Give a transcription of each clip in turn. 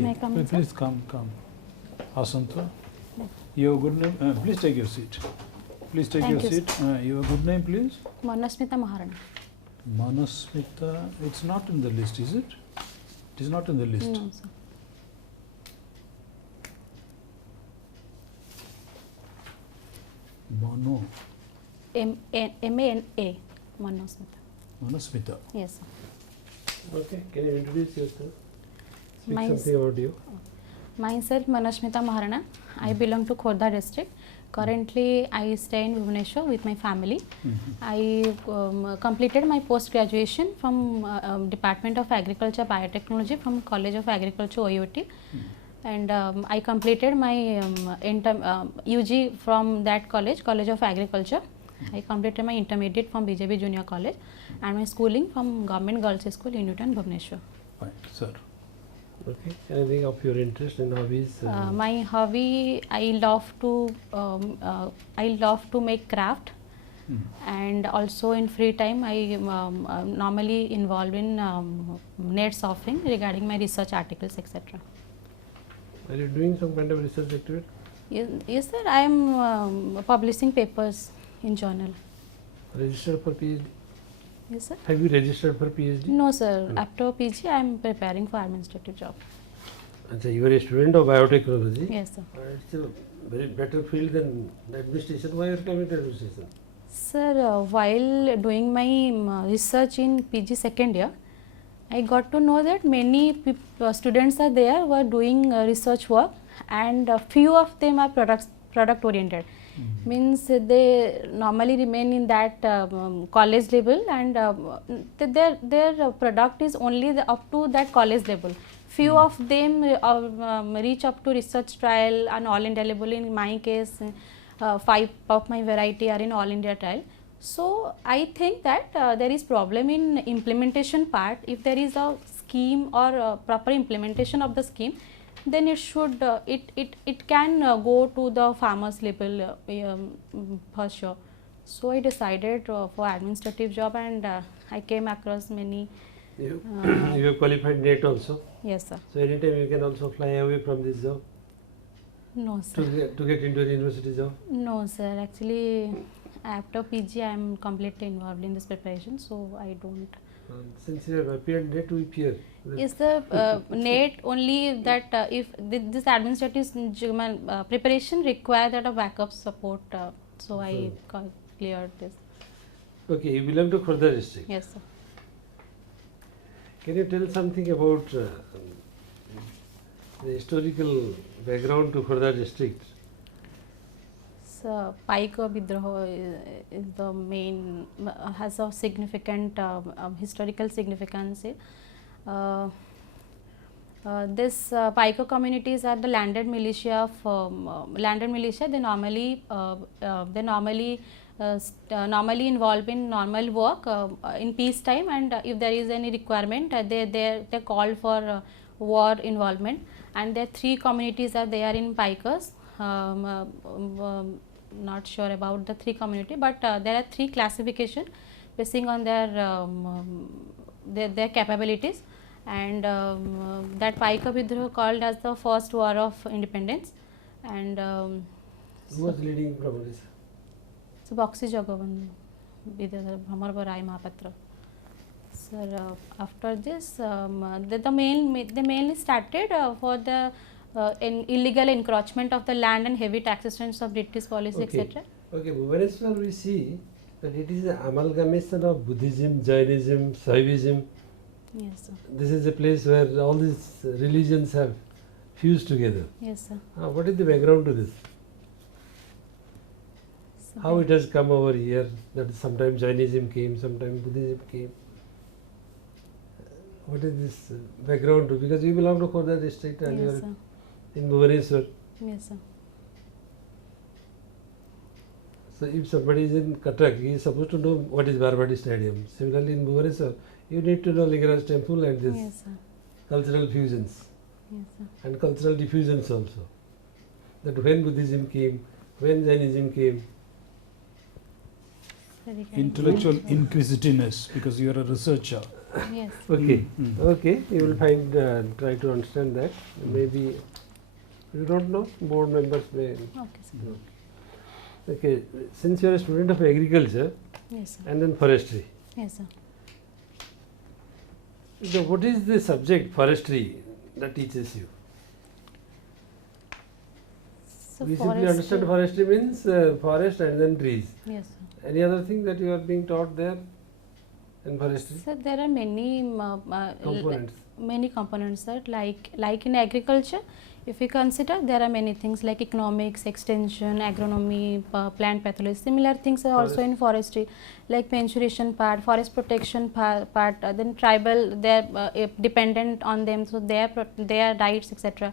May I come in, sir? Please come. Asantha, your good name. Please take your seat. Please take Thank your you, seat. Your good name, please. Manasmita Maharana. Manasmita. It's not in the list, is it? It is not in the list. No, sir. Mano. M-A-N-A. Manasmita. Manasmita. Yes, sir. Okay, can you introduce yourself? Speak My something about you. Myself, Manasmita Maharana. I belong to Khordha district. Currently, I stay in Bhubaneswar with my family. I completed my post-graduation from Department of Agriculture Biotechnology from College of Agriculture, OUT. And I completed my UG from that college, College of Agriculture. I completed my intermediate from BJP Junior College and my schooling from Government Girls School in Newton, Bhubaneswar. Fine, sir. Okay, anything of your interest and hobbies? My hobby, I love to make craft, and also in free time I normally involved in net surfing regarding my research articles, etc. Are you doing some kind of research activity? Yes, sir. I am publishing papers in journal. Registered for PhD? Yes, sir. Have you registered for PhD? No, sir. After PG, I am preparing for administrative job. So you are a student of biotechnology. Yes, sir. It's a very better field than administration. Why are you coming to administration? Sir, while doing my research in PG second year, I got to know that many students are there who are doing research work, and few of them are product oriented. Means they normally remain in that college level, and their product is only up to that college level. Few of them reach up to research trial and all India level. In my case, 5 of my variety are in all India trial. So I think that there is problem in implementation part. If there is a scheme or proper implementation of the scheme, then it should it can go to the farmers level for sure. So I decided for administrative job, and I came across many. You have qualified NET also. Yes, sir. So anytime you can also fly away from this job No, sir. to get into a university job. No, sir. Actually, after PG, I am completely involved in this preparation, so I don't. Since you have appeared NET, we appear. Is the NET only that if this administrative preparation require that a backup support, so I cleared this. Okay, you belong to Khordha district. Yes, sir. Can you tell something about the historical background to Khordha district? So Paika Bidroho is the main, has a significant historical significance. This Paika communities are the landed militia of landed militia. They normally involved in normal work in peace time, and if there is any requirement, they call for war involvement. And there are 3 communities are there in Paikas. Not sure about the 3 community, but there are 3 classification basing on their capabilities, and that Paika Bidroh called as the first war of independence. And Who was leading from this? so Boxy Jagavan Bidroh Bhamar Rai Mahapatra. Sir, after this, they mainly started for the illegal encroachment of the land and heavy taxations of British policy, etc. Okay, Bhubaneswar we see that it is an amalgamation of Buddhism, Jainism, Shaivism. Yes, sir. This is a place where all these religions have fused together. Yes, sir. What is the background to this? So How it has come over here, that sometimes Jainism came, sometimes Buddhism came. What is this background to? Because you belong to Khordha district and you yes, are sir. in Bhubaneswar. Yes, sir. So if somebody is in Cuttack, he is supposed to know what is Barbati Stadium. Similarly in Bhubaneswar, you need to know Lingaraj temple and this Yes, sir. cultural fusions Yes, sir. and cultural diffusions also. That when Buddhism came, when Jainism came. Very kind. Intellectual inquisitiveness, because you are a researcher. Yes. Okay, Mm. okay, you will find, try to understand that. Maybe you don't know, board members may. Okay, sir. know. Okay, since you are a student of agriculture Yes, sir. and then forestry, Yes, sir. what is the subject forestry that teaches you? So We simply understand forestry means forest and then trees. Yes, sir. Any other thing that you are being taught there in forestry? So there are many Components. many components, sir. Like in agriculture, if we consider, there are many things like economics, extension, agronomy, plant pathology. Similar things are also in forestry, like mensuration part, forest protection part. Then tribal, they are dependent on them, so their rights, etc.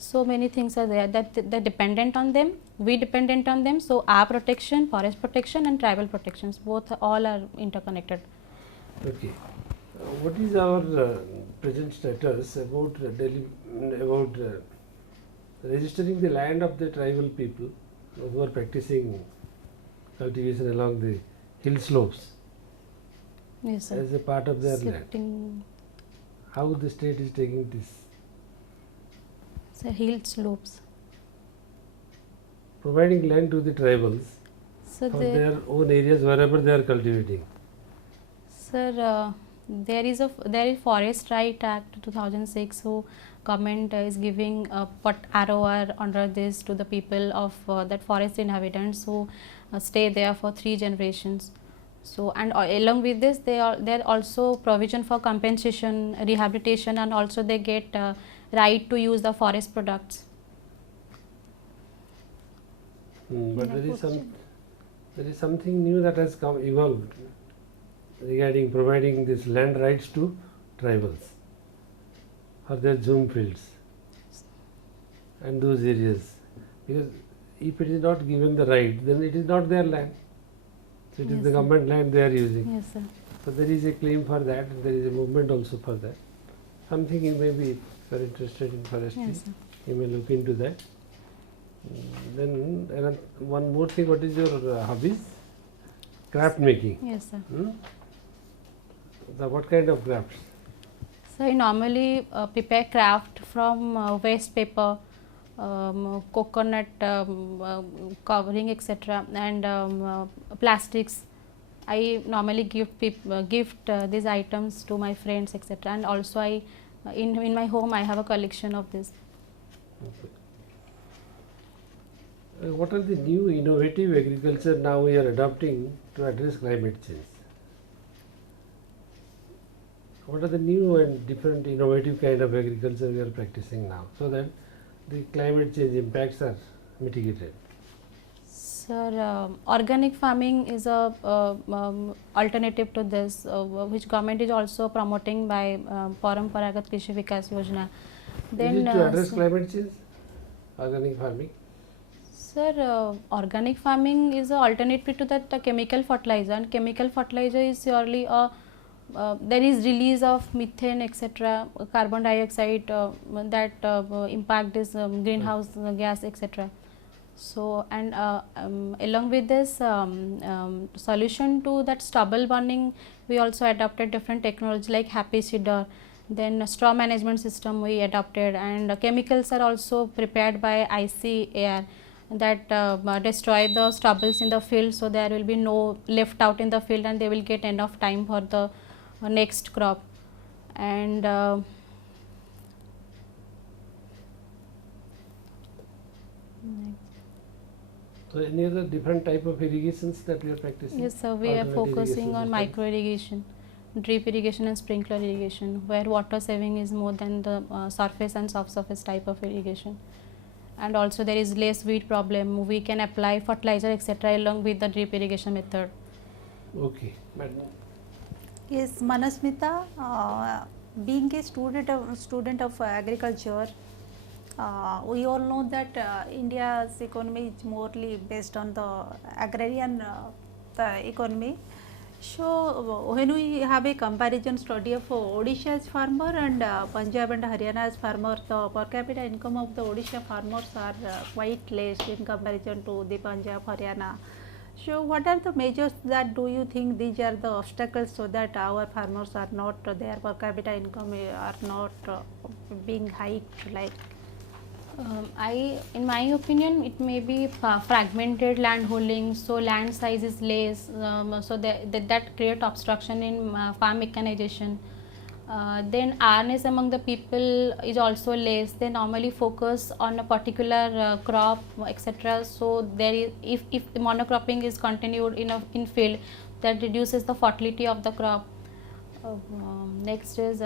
So many things are there that they're dependent on them. We dependent on them. So our protection, forest protection, and tribal protections, both all are interconnected. Okay. What is our present status about registering the land of the tribal people who are practicing cultivation along the hill slopes Yes, sir. as a part of their land? Shifting, How the state is taking this? so hill slopes. Providing land to the tribals So for there, their own areas wherever they are cultivating. sir, there is Forest Right Act 2006. So government is giving what ROR under this to the people of that forest inhabitants who stay there for 3 generations. So and along with this, there also provision for compensation, rehabilitation, and also they get right to use the forest products. But there is something new that has evolved regarding providing this land rights to tribals for their Zoom fields and those areas. Because if it is not given the right, then it is not their land. So it is Yes, the sir. government land they are using. Yes, sir. So there is a claim for that, and there is a movement also for that. Something you may be, if you are interested in forestry, Yes, sir. you may look into that. Then one more thing, what is your hobbies? Craft making. Yes, sir. What kind of crafts? So I normally prepare craft from waste paper, coconut covering, etc., and plastics. I normally gift these items to my friends, etc., and also I in my home I have a collection of this. Okay. What are the new innovative agriculture now we are adopting to address climate change? What are the new and different innovative kind of agriculture we are practicing now so that the climate change impacts are mitigated? Sir, organic farming is a alternative to this, which government is also promoting by Paramparagat Krishi Vikas Yojana. Is it to address so- climate change? Organic farming? Sir, organic farming is an alternative to that chemical fertilizer, and chemical fertilizer is purely there is release of methane, etc., carbon dioxide that impact this greenhouse gas, etc. So and along with this solution to that stubble burning, we also adopted different technology like happy seeder. Then straw management system we adopted, and chemicals are also prepared by ICAR that destroy the stubbles in the field, so there will be no left out in the field and they will get enough time for the next crop. And So any other different type of irrigations that we are practicing? yes, so we are Alternate focusing irrigation on systems? micro irrigation, drip irrigation and sprinkler irrigation, where water saving is more than the surface and subsurface type of irrigation. And also there is less weed problem, we can apply fertilizer, etc., along with the drip irrigation method. Okay, madam. Yes, Manasmita, being a student of agriculture, we all know that India's economy is morely based on the agrarian the economy. So when we have a comparison study of Odisha's farmer and Punjab and Haryana's farmer, the per capita income of the Odisha farmers are quite less in comparison to the Punjab, Haryana. So what are the measures that do you think these are the obstacles so that our farmers are not, their per capita income are not being hiked like? In my opinion, it may be fragmented land holding, so land size is less, so that create obstruction in farm mechanization. Then awareness among the people is also less. They normally focus on a particular crop, etc. So there is, if the monocropping is continued in field, that reduces the fertility of the crop. Next is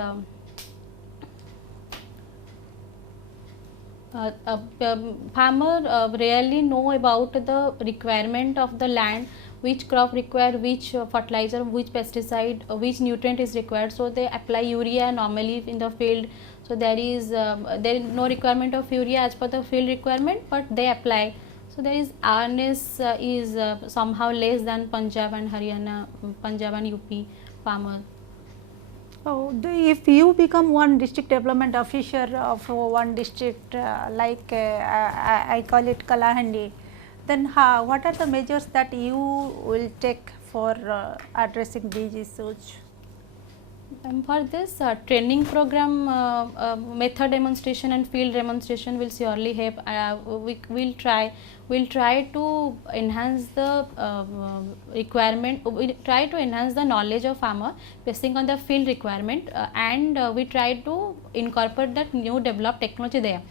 farmer rarely know about the requirement of the land, which crop require which fertilizer, which pesticide, which nutrient is required. So they apply urea normally in the field. So there is no requirement of urea as per the field requirement, but they apply. So there is awareness is somehow less than Punjab and Haryana, Punjab and UP farmer. Oh, if you become one district development officer of one district I call it Kalahandi, then what are the measures that you will take for addressing these issues? For this training program, method demonstration and field demonstration will surely help. We'll try to enhance the requirement. We try to enhance the knowledge of farmer basing on the field requirement, and we try to incorporate that new developed technology there.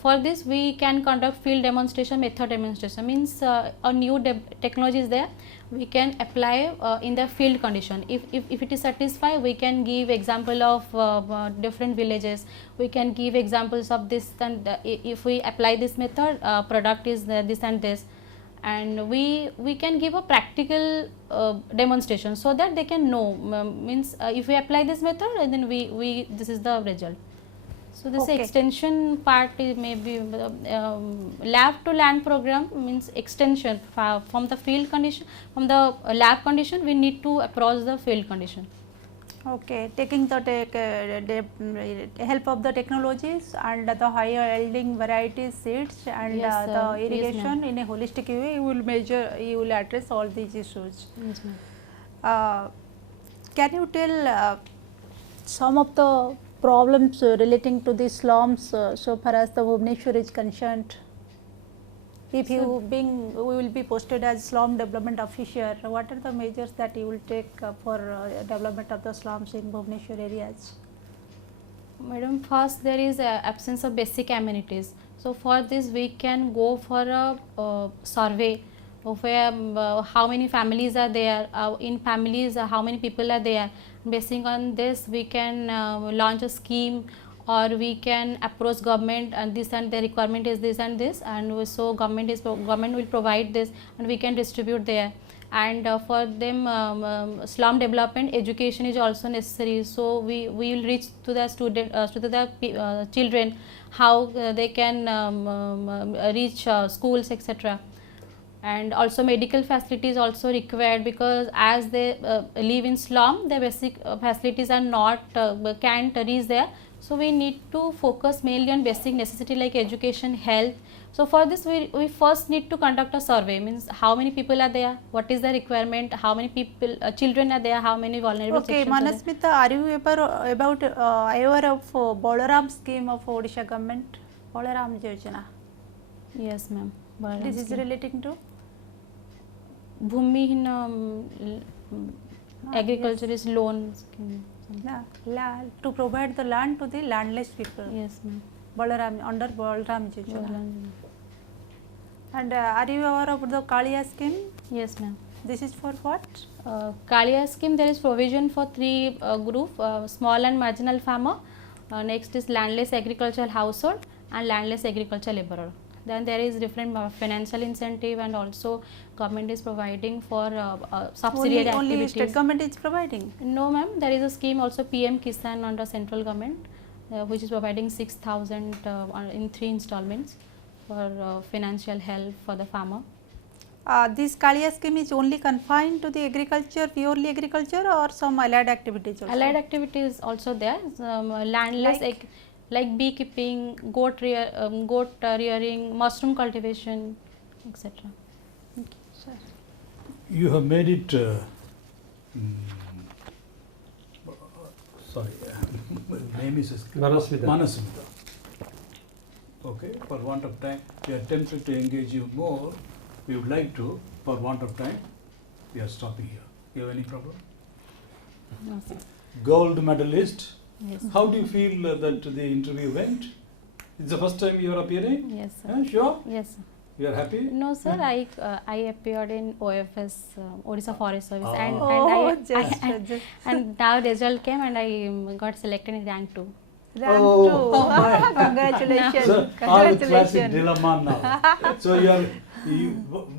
For this, we can conduct field demonstration, method demonstration. Means a new technology is there, we can apply in the field condition. If it is satisfied, we can give example of different villages. We can give examples of this, and if we apply this method, product is this and this, and we can give a practical demonstration so that they can know. Means if we apply this method, and then we this is the result. So this Okay. extension part is maybe lab to land program, means extension from the field condition, from the lab condition we need to approach the field condition. Okay, taking the help of the technologies and the higher yielding varieties, seeds and Yes, the yes, irrigation ma'am. in a holistic way, you will address all these issues. Yes, ma'am. Can you tell some of the problems relating to the slums so far as the Bhubaneswar is concerned? If you we will be posted as slum development officer, what are the measures that you will take for development of the slums in Bhubaneswar areas? Madam, first there is absence of basic amenities. So for this we can go for a survey of where how many families are there, in families how many people are there. Basing on this we can launch a scheme, or we can approach government, and this and the requirement is this and this, and so government will provide this and we can distribute there. And for them slum development education is also necessary, so we will reach to the student to the children how they can reach schools, etc. And also medical facilities also required, because as they live in slum, the basic facilities are not can't reach there. So we need to focus mainly on basic necessity like education, health. So for this we first need to conduct a survey, means how many people are there, what is the requirement, how many people children are there, how many vulnerable Okay, sections are there. Manasmita, are you aware of Bolaram scheme of Odisha government, Bolaram Yojana? Yes, ma'am. This is relating to? Bhumihin agriculture is loan scheme. To provide the land to the landless people. Yes, ma'am. Bolaram, under Bolaram Yojana. And are you aware of the Kaliya scheme? Yes, ma'am. This is for what? Kaliya scheme, there is provision for three group, small and marginal farmer, next is landless agricultural household and landless agricultural laborer. Then there is different financial incentive, and also government is providing for subsidiary Only activities. state government is providing? No, ma'am, there is a scheme also PM Kisan under central government, which is providing 6,000 in 3 installments for financial help for the farmer. This Kaliya scheme is only confined to the agriculture, purely agriculture, or some allied activities also? Allied activities also there, landless like beekeeping, goat rearing, mushroom cultivation, etc. Sure. you have made it, sorry, name is Manasmita. Manasmita. Okay, for want of time, we are tempted to engage you more. We would like to, for want of time, we are stopping here. You have any problem? No, sir. Gold medalist. Yes. How do you feel that the interview went? It's the first time you are appearing? Yes, sir. Sure? Yes, sir. You are happy? No, sir. I appeared in OFS, Odisha Forest Service, and Oh, and just and now result came, and I got selected in rank 2. rank Oh, 2. Congratulations. So, all the classic Congratulations. dilemma now. So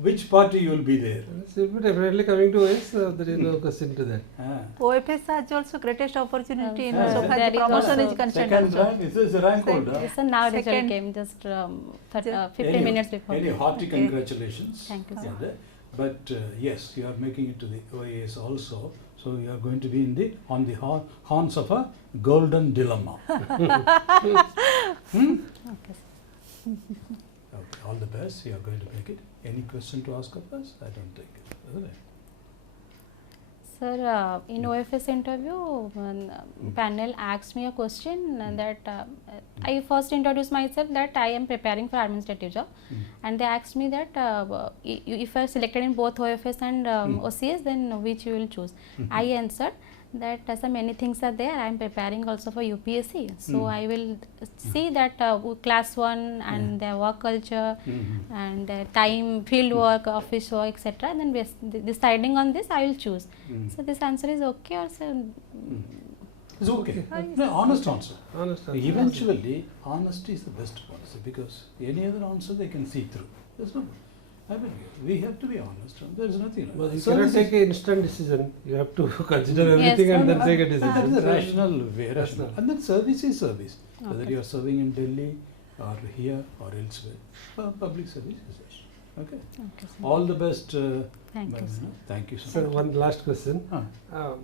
which party you will be there? So definitely coming to us, there is no question to that. Ah. OFS has also greatest opportunity in Yes, so yes. far There as is promotion is also concerned. Second also. rank, this is the rank holder. Yes, sir. Now result Second. came just 15 Any- minutes before. Any hearty Okay. congratulations. Thank you, sir. And, but yes, you are making it to the OAS also. So you are going to be in the on the horns of a golden dilemma. Hmm? Okay, sir. Okay, all the best. You are going to make it. Any question to ask of us? I don't think it. Isn't it? Sir, in OFS interview, one panel asked me a question that I first introduced myself that I am preparing for administrative job, and they asked me that if I am selected in both OFS and OCS, then which you will choose. I answered that so many things are there. I am preparing also for UPSC, so I will see that class 1 and their work culture and time, field work, office work, etc. Then deciding on this, I will choose. So this answer is okay, or sir? It's okay. No, honest answer. Honest. Eventually, honesty is the best policy because any other answer they can see through. There's no. I mean, we have to be honest. There is nothing. But you Service cannot is- take an instant decision. You have to consider Yes, everything and sir. then take a That is decision. a So- rational way, rational. And then service is service. Whether Okay. you are serving in Delhi or here or elsewhere, public service is best. Okay. Okay, sir. All the best. Thank you, sir. Thank you so Sir, much. one last question. Ah.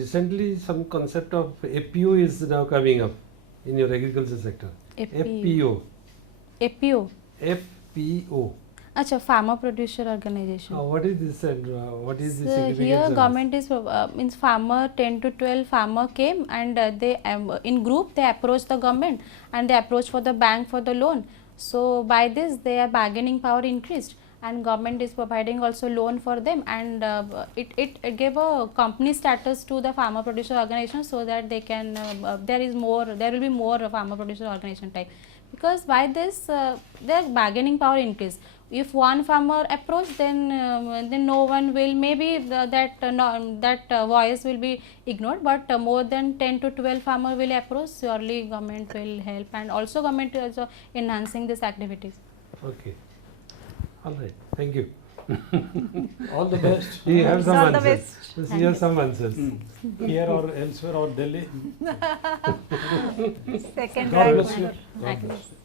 Recently, some concept of FPO is now coming up in your agriculture sector. FPO. FPO. FPO. Acha, Farmer Producer Organization. What is this and what is the So significance here of this? government is means farmer 10 to 12 farmer came, and they in group they approach the government and they approach for the bank for the loan. So by this their bargaining power increased, and government is providing also loan for them, and it gave a company status to the farmer producer organization, so that they can there will be more farmer producer organization type, because by this their bargaining power increase. If one farmer approach, then no one will, maybe that voice will be ignored, but more than 10 to 12 farmer will approach, surely government will help, and also government is also enhancing these activities. Okay. All right. Thank you. All the best. You have some All the answers. best. You Thank have you. some answers. Here or elsewhere or Delhi. Second God rank. bless you. God Thank you. bless you.